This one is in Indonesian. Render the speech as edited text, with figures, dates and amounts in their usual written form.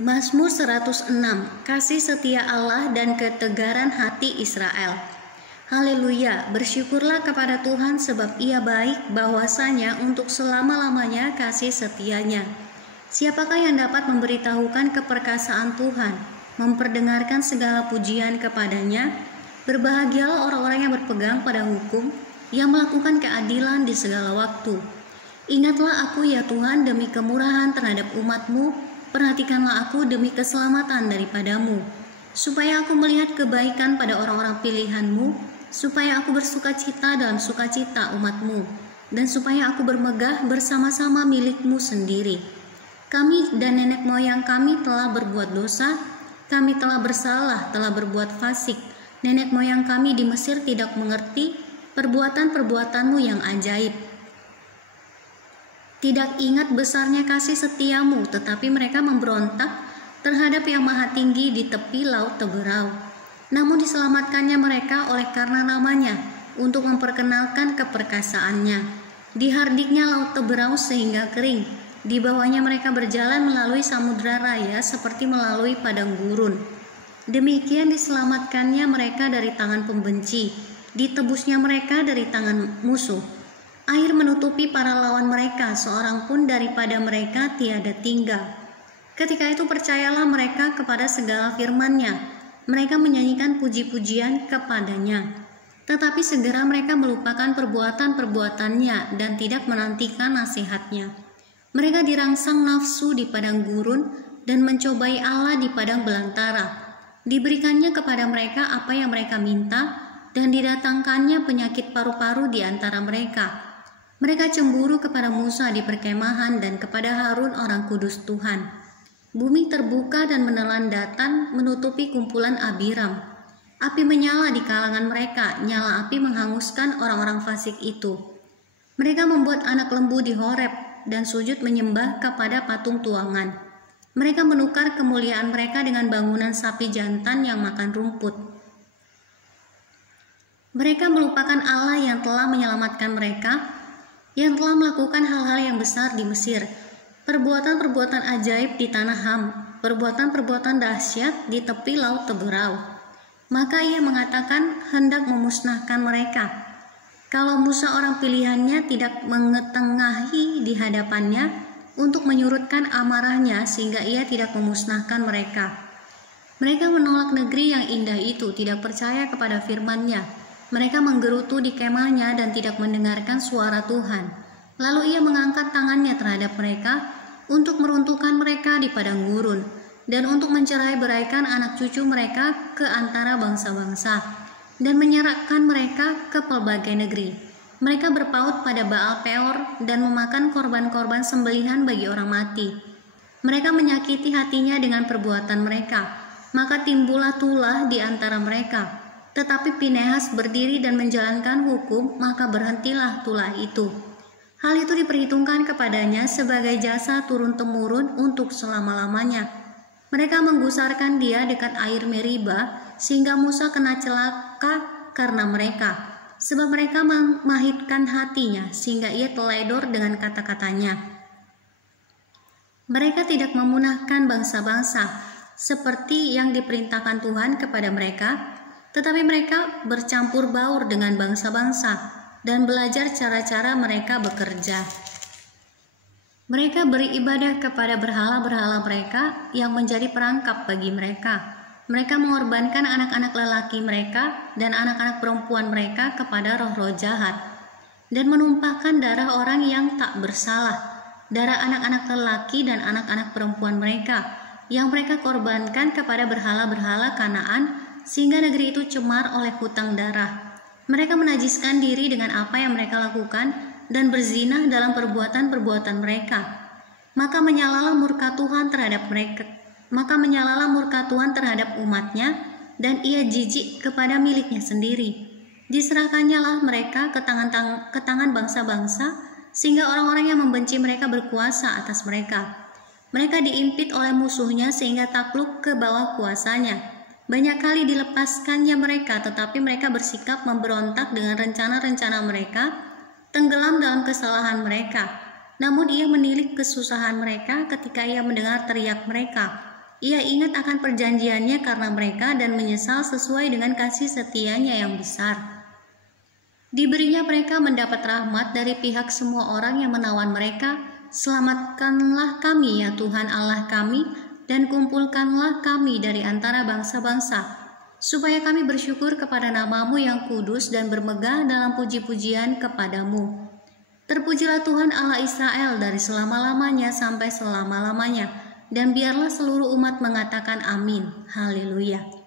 Mazmur 106, kasih setia Allah dan ketegaran hati Israel. Haleluya, bersyukurlah kepada Tuhan sebab Ia baik, bahwasanya untuk selama-lamanya kasih setianya. Siapakah yang dapat memberitahukan keperkasaan Tuhan, memperdengarkan segala pujian kepadanya? Berbahagialah orang-orang yang berpegang pada hukum, yang melakukan keadilan di segala waktu. Ingatlah aku ya Tuhan demi kemurahan terhadap umat-Mu, perhatikanlah aku demi keselamatan daripadamu, supaya aku melihat kebaikan pada orang-orang pilihan-Mu, supaya aku bersukacita dalam sukacita umat-Mu, dan supaya aku bermegah bersama-sama milik-Mu sendiri. Kami dan nenek moyang kami telah berbuat dosa, kami telah bersalah, telah berbuat fasik. Nenek moyang kami di Mesir tidak mengerti perbuatan-perbuatan-Mu yang ajaib. Tidak ingat besarnya kasih setiamu, tetapi mereka memberontak terhadap yang maha tinggi di tepi laut Teberau. Namun diselamatkannya mereka oleh karena namanya, untuk memperkenalkan keperkasaannya. Dihardiknya laut Teberau sehingga kering, di bawahnya mereka berjalan melalui samudra raya seperti melalui padang gurun. Demikian diselamatkannya mereka dari tangan pembenci, ditebusnya mereka dari tangan musuh. Air menutupi para lawan mereka, seorang pun daripada mereka tiada tinggal. Ketika itu percayalah mereka kepada segala firman-Nya, mereka menyanyikan puji-pujian kepadanya. Tetapi segera mereka melupakan perbuatan-perbuatannya dan tidak menantikan nasihat-Nya. Mereka dirangsang nafsu di padang gurun dan mencobai Allah di padang belantara. Diberikannya kepada mereka apa yang mereka minta, dan didatangkannya penyakit paru-paru di antara mereka. Mereka cemburu kepada Musa di perkemahan dan kepada Harun orang kudus Tuhan. Bumi terbuka dan menelan datan menutupi kumpulan Abiram. Api menyala di kalangan mereka, nyala api menghanguskan orang-orang fasik itu. Mereka membuat anak lembu di Horeb dan sujud menyembah kepada patung tuangan. Mereka menukar kemuliaan mereka dengan bangunan sapi jantan yang makan rumput. Mereka melupakan Allah yang telah menyelamatkan mereka, yang telah melakukan hal-hal yang besar di Mesir, perbuatan-perbuatan ajaib di tanah Ham, perbuatan-perbuatan dahsyat di tepi laut Teberau. Maka ia mengatakan hendak memusnahkan mereka. Kalau Musa orang pilihannya tidak mengetengahi di hadapannya untuk menyurutkan amarahnya sehingga ia tidak memusnahkan mereka. Mereka menolak negeri yang indah itu, tidak percaya kepada firman-Nya. Mereka menggerutu di kemahnya dan tidak mendengarkan suara Tuhan. Lalu ia mengangkat tangannya terhadap mereka untuk meruntuhkan mereka di padang gurun dan untuk mencerai-beraikan anak cucu mereka ke antara bangsa-bangsa dan menyerahkan mereka ke pelbagai negeri. Mereka berpaut pada Baal Peor dan memakan korban-korban sembelihan bagi orang mati. Mereka menyakiti hatinya dengan perbuatan mereka, maka timbullah tulah di antara mereka. Tetapi Pinehas berdiri dan menjalankan hukum, maka berhentilah tulah itu. Hal itu diperhitungkan kepadanya sebagai jasa turun-temurun untuk selama-lamanya. Mereka menggusarkan dia dekat air Meriba, sehingga Musa kena celaka karena mereka. Sebab mereka memahitkan hatinya, sehingga ia teledor dengan kata-katanya. Mereka tidak memunahkan bangsa-bangsa, seperti yang diperintahkan Tuhan kepada mereka, tetapi mereka bercampur baur dengan bangsa-bangsa dan belajar cara-cara mereka bekerja. Mereka beribadah kepada berhala-berhala mereka yang menjadi perangkap bagi mereka. Mereka mengorbankan anak-anak lelaki mereka dan anak-anak perempuan mereka kepada roh-roh jahat dan menumpahkan darah orang yang tak bersalah, darah anak-anak lelaki dan anak-anak perempuan mereka yang mereka korbankan kepada berhala-berhala Kanaan, sehingga negeri itu cemar oleh hutang darah. Mereka menajiskan diri dengan apa yang mereka lakukan dan berzinah dalam perbuatan-perbuatan mereka. Maka menyalalah murka Tuhan terhadap mereka. Maka menyalalah murka Tuhan terhadap umat-Nya dan ia jijik kepada miliknya sendiri. Diserahkannya lah mereka ke tangan bangsa-bangsa, sehingga orang-orang yang membenci mereka berkuasa atas mereka. Mereka diimpit oleh musuhnya sehingga takluk ke bawah kuasanya. Banyak kali dilepaskannya mereka, tetapi mereka bersikap memberontak dengan rencana-rencana mereka, tenggelam dalam kesalahan mereka. Namun ia menilik kesusahan mereka ketika ia mendengar teriak mereka. Ia ingat akan perjanjiannya karena mereka dan menyesal sesuai dengan kasih setianya yang besar. Diberinya mereka mendapat rahmat dari pihak semua orang yang menawan mereka. Selamatkanlah kami ya Tuhan Allah kami, dan kumpulkanlah kami dari antara bangsa-bangsa, supaya kami bersyukur kepada nama-Mu yang kudus dan bermegah dalam puji-pujian kepadamu. Terpujilah Tuhan Allah Israel dari selama-lamanya sampai selama-lamanya, dan biarlah seluruh umat mengatakan amin. Haleluya.